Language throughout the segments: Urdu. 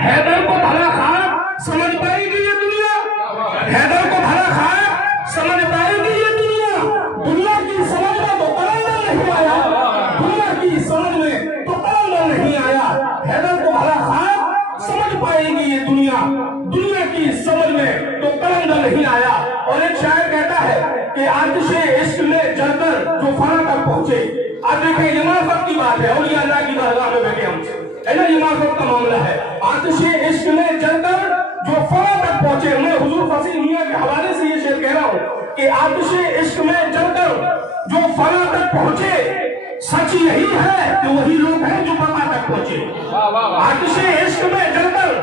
حیدر کو بھلا خواب سمجھ پائے گی یہ دنیا؟ حیدر کو بھلا خواب سمجھ پائے گی یہ دنیا؟ دنیا کی سمجھ میں تو قلندر نہیں آیا، دنیا کی سمجھ میں تو قلندر نہیں آیا۔ حیدر کو بھلا خواب سمجھ پائے گی یہ دنیا، دنیا کی سمجھ میں تو قلندر نہیں آیا۔ اور ایک شاعر کہتا ہے کہ آتش عشق میں جل کر جو فنا تک پہنچے۔ آپ دیکھیں یہ معرفت کی بات ہے، اولیاء اللہ کی بارگاہ میں بیٹھے ہم سے، یہ معرفت کا معاملہ ہے۔ آتش عشق میں جل کر جو فنا تک پہنچے، میں حضور فصیح میاں کے حوالے سے یہ شعر کہہ رہا ہوں کہ آتش عشق میں جل کر جو فنا تک پہنچے، سچ یہی ہے کہ وہی لوگ ہیں جو بقا تک پہنچے۔ آتش عشق میں جل کر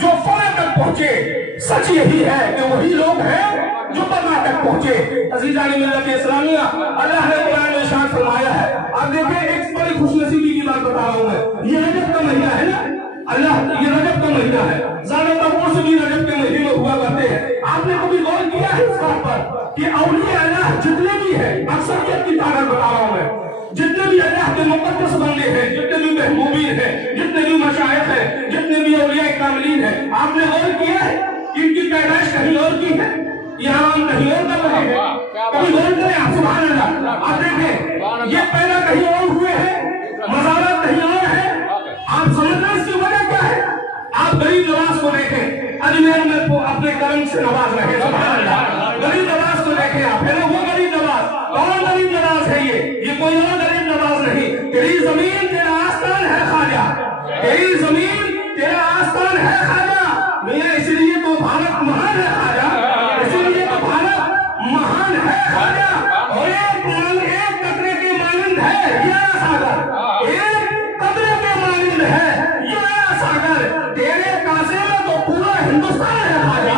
جو فنا تک پہنچے، سچ یہی ہے کہ وہی لوگ ہیں جو بقا تک پہنچے۔ عزیزان ملت اسلامیہ، اللہ نے قرآن میں ارشاد فرمایا ہے، آپ دیکھیں ایک بڑی خوش نصیبی کی بات بتا رہا ہوں میں، یہ رجب کا مہینہ ہے نا، اللہ یہ رجب کا مہینہ ہے، زیادہ تر عرس بھی رجب کے مہینے میں ہوا کرتے ہیں۔ آپ نے کبھی غور کیا ہے اس بات پر کہ اولیاء اللہ جتنے بھی ہیں، اکثریت کی تعداد بتا رہا ہوں میں، جتنے بھی اللہ کے مقدس بندے ہیں، جتنے بھی محبوبین ہیں، جتنے بھی مشائخ ہیں، جتنے بھی اولیاء کاملین ہیں، آپ نے غور کیا ہے ان کی پیدائش کہیں اور کی ہے، یہاں ہم کہیں اور کر رہے ہیں؟ کبھی غور کریں، سبحان اللہ، آپ دیکھیں یہ پیدا کہیں اور ہوئے ہیں، مزارات کہیں اور ہیں۔ آپ سمجھنا اس کی وجہ کیا ہے؟ آپ غریب نواز کو دیکھیں، اجمیر میں اپنے کرم سے نواز رہے، سبحان اللہ، غریب نواز کو دیکھیں آپ، ہے نا وہ غریب نواز، کون غریب نواز ہے یہ کوئی اور غریب نواز نہیں۔ تیری زمین تیرا آستان ہے خواجہ، تیری زمین تیرا آستان ہے خواجہ، میاں اس لیے تو بھارت مہان ہے خواجہ، اس لیے تو بھارت مہان ہے خواجہ، اور ایک قطرے کے مانند ہے یہ ساگر، ایک قطرے کے مانند ہے یہ ساگر، تیرے کاسے میں تو پورا ہندوستان ہے خواجہ،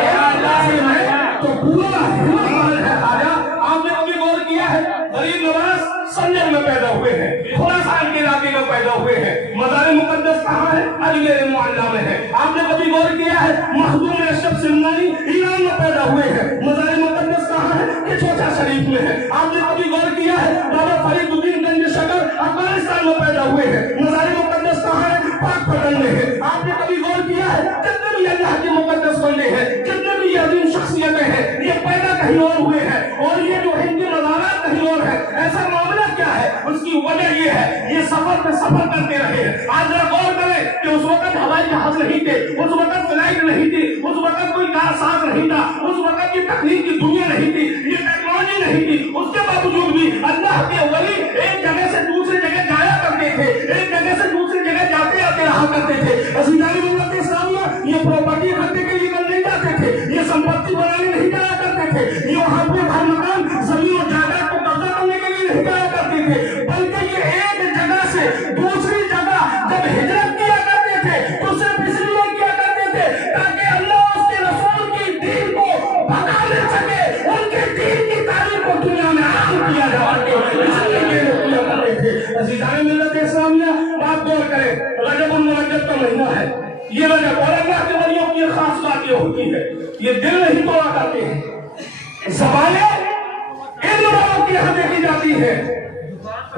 تیرے کاسے میں تو پورا ہندوستان ہے خواجہ۔ آپ نے کبھی غور کیا ہے غریب نواز سنجر میں پیدا ہوئے ہیں، خراسان کے علاقے میں پیدا ہوئے ہیں، مزار مقدس کہاں ہے؟ اجمیر معلیٰ میں ہے۔ آپ نے کبھی غور کیا ہے مخدوم اشرف سمنانی ایران میں پیدا ہوئے ہیں، مزار مقدس کہاں ہے؟ کہ چوچا شریف میں ہے۔ آپ نے کبھی غور کیا ہے بابا فرید الدین گنج شکر افغانستان میں پیدا ہوئے ہیں، مزار مقدس کہاں ہے؟ پاک پٹن میں ہے۔ آپ نے کبھی غور کیا ہے جتنے بھی اللہ کے مقدس بندے ہیں، جتنے بھی عظیم شخصیتیں ہیں، یہ پیدا کہیں اور ہوئے ہیں، اور یہ جو ان کے مزارات کہیں اور ہے۔ ایسا معاملہ کیا ہے؟ اس کی وجہ یہ ہے یہ سفر پہ سفر کرتے رہے ہیں۔ آج ذرا غور کریں کہ اس وقت ہوائی جہاز نہیں تھے، اس وقت فلائٹ نہیں تھی، اس وقت کوئی کارساز نہیں تھا، اس وقت یہ تکنیک کی دنیا نہیں تھی، یہ ٹیکنالوجی نہیں تھی، اس کے باوجود بھی اللہ کے ولی ایک جگہ سے دوسری جگہ جایا کرتے تھے، ایک جگہ سے دوسری جگہ جاتے آتے رہا کرتے تھے۔ عزیزان ملت اسلامیہ، یہ پراپرٹی خریدنے کے لیے نہیں جاتے تھے، یہ سمپتی بنانے نہیں جایا کرتے تھے، یہ وہاں پہ ہر مکان زمین و جائیداد کو قبضہ کرنے کے لیے نہیں جایا کرتے تھے، بلکہ یہ ایک جگہ سے دوسری جگہ جب ہجرت کیا کرتے تھے تو صرف اس لیے کیا کرتے تھے تاکہ اللہ اس کے رسول کی دین کو بقا مل سکے، ان کے دین کی تعلیم کو دنیا میں عام کیا جا سکے، اس لیے یہ کیا کرتے تھے۔ عزیزان ملت اسلامیہ، بات غور کریں، رجب المرجب کا مہینہ ہے یہ رجب، اور اللہ کے ولیوں کی ایک خاص بات یہ ہوتی ہے یہ دل نہیں توڑا کرتے ہیں، زبانیں ان لوگوں کی یہاں دیکھی جاتی ہے،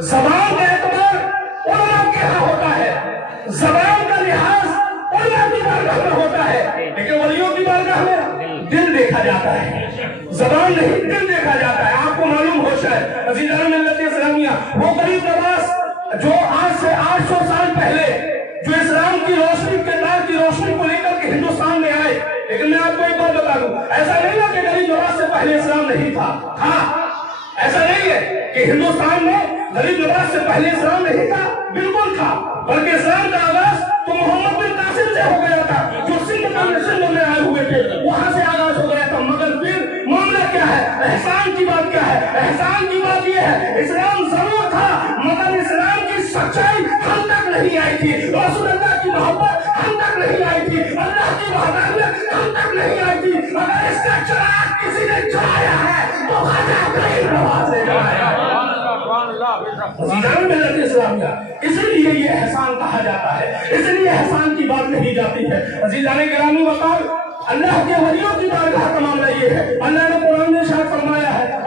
زبان کا اعتبار علماء کے ہاں ہوتا ہے، زبان کا لحاظ علماء کی بارگاہ میں ہوتا ہے، لیکن ولیوں کی بارگاہ میں دل دیکھا جاتا ہے، زبان نہیں دل دیکھا جاتا ہے۔ آپ کو معلوم ہو شاید عزیزان ملت اسلامیہ، وہ غریب نواز جو آج سے 800 سال پہلے جو اسلام کی روشنی کردار کی روشنی کو لے کر کے ہندوستان میں آئے، لیکن میں آپ کو ایک بات بتا دوں، ایسا نہیں ہے کہ غریب نواز سے پہلے اسلام نہیں تھا، ایسا نہیں ہے کہ ہندوستان میں غریب نواز سے پہلے اسلام نہیں تھا، بالکل تھا، بلکہ اسلام کا آغاز تو محمد بن قاسم سے ہو گیا تھا، جو سندھ میں آئے ہوئے تھے وہاں سے آغاز ہو گیا تھا، مگر پھر معاملہ کیا ہے؟ احسان کی بات کیا ہے؟ احسان کی بات یہ ہے اسلام ضرور تھا مگر اسلام کی سچائی ہم تک نہیں آئی تھی، رسول اللہ کی محبت ہم تک نہیں آئی تھی، اللہ کی وحدانیت ہم تک نہیں آئی تھی۔ اگر اس کا چراغ کسی نے جلایا ہے تو خواجہ غریب نواز نے جلایا ہے۔ عزیزان ملت اسلامیہ، اسی لیے یہ احسان کہا جاتا ہے، اس لیے احسان کی بات کہی جاتی ہے۔ عزیزان گرامی وقار، اللہ کے ولیوں کی بارگاہ کا معاملہ یہ ہے، اللہ نے قرآن میں ارشاد فرمایا ہے،